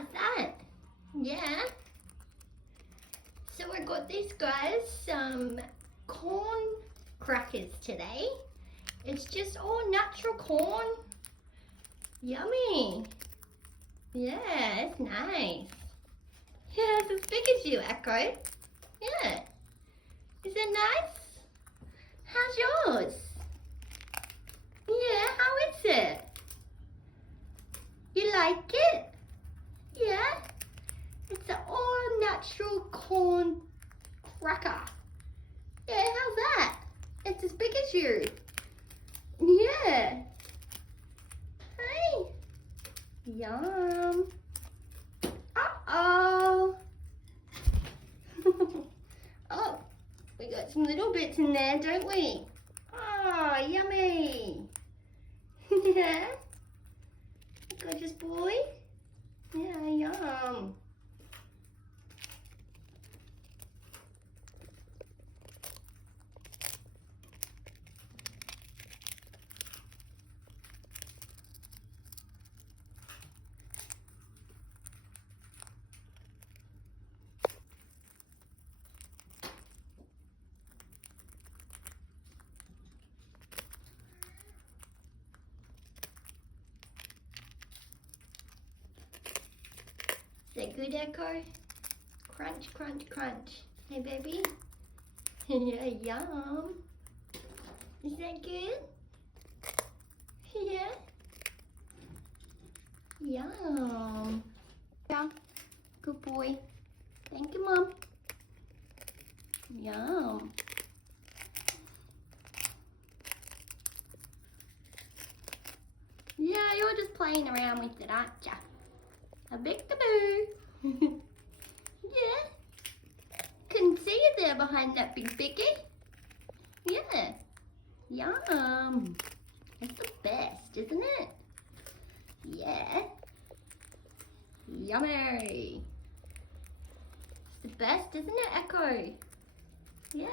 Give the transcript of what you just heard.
How's that? Yeah. So I got these guys some corn crackers today. It's just all natural corn. Yummy. Yeah, it's nice. Yeah, it's as big as you, Echo. Yeah. Is it nice? How's yours? Yeah, how is it? You like it? Yeah? It's an all natural corn cracker. Yeah, how's that? It's as big as you. Yeah. Hey. Yum. Uh-oh. Oh, we got some little bits in there, don't we? Oh, yummy. Yeah. Gorgeous boy. Yeah, yum. Is that good, Echo? Crunch, crunch, crunch. Hey, baby. Yeah, yum. Is that good? Yeah. Yum. Yeah. Good boy. Thank you, Mom. Yum. Yeah, you're just playing around with it, aren't ya? A big taboo. Yeah. Couldn't see you there behind that big biggie. Yeah. Yum. It's the best, isn't it? Yeah. Yummy. It's the best, isn't it, Echo? Yeah.